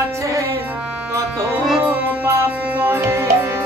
আছে তত পাপ করে।